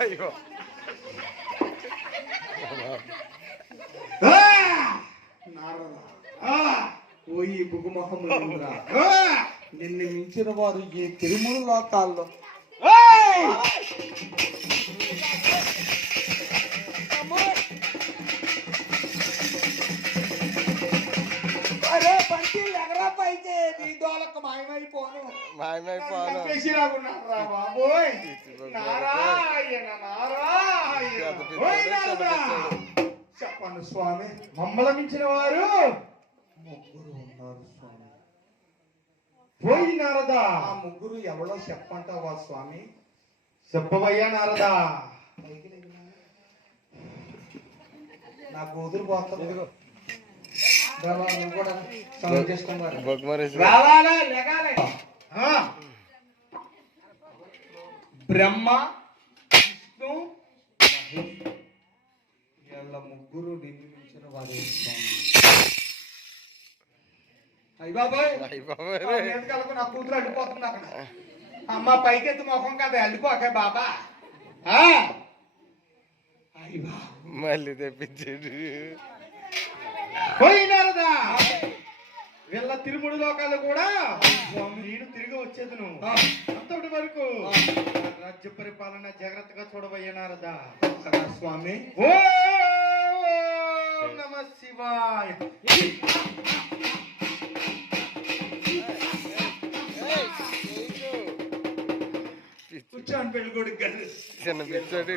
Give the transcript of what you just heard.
అయ్యో ఆ! నారద నిన్ను మించిన వారు ఈ తిరుమల లోకాల్లో అరే పైకి మాయమైపోను మాయమైపోను బాబోయ్ నారా చెప్పండి స్వామి మించిన వారు ముగ్గురు ఉన్నారు స్వామి. పోయి నారదా. ఆ ముగ్గురు ఎవరో చెప్పంటావా స్వామి? చెప్పవయ్యా నారదా. నా కూతురు పోతుంది నువ్వు కూడా సమయం చేసుకున్నారు బొగ్మరేసి రావాలా? లెగాలి. ఆ. బ్రహ్మ. వీళ్ళ ముగ్గురు నిర్మించిన వారి అయ్య బాబాయ్. మీదకెళ్ళకు నా కూతురు అడ్డుపోతుంది అక్కడ. అమ్మ పైకెత్తి ముఖం కదా అల్లిపోకే బాబా. మళ్ళీ తెప్పించాడు. పోయినారదా వీళ్ళ తిరుముడు లోకాలు కూడా. నేను తిరిగి వచ్చేది నువ్వు అంతటి వరకు. రాజ్య పరిపాలన జాగ్రత్తగా చూడబోయినారదా స్వామి ఓ నమ శివాయ. కూర్చోని పెళ్ళి కొడుకు చిన్న పిచ్చాడు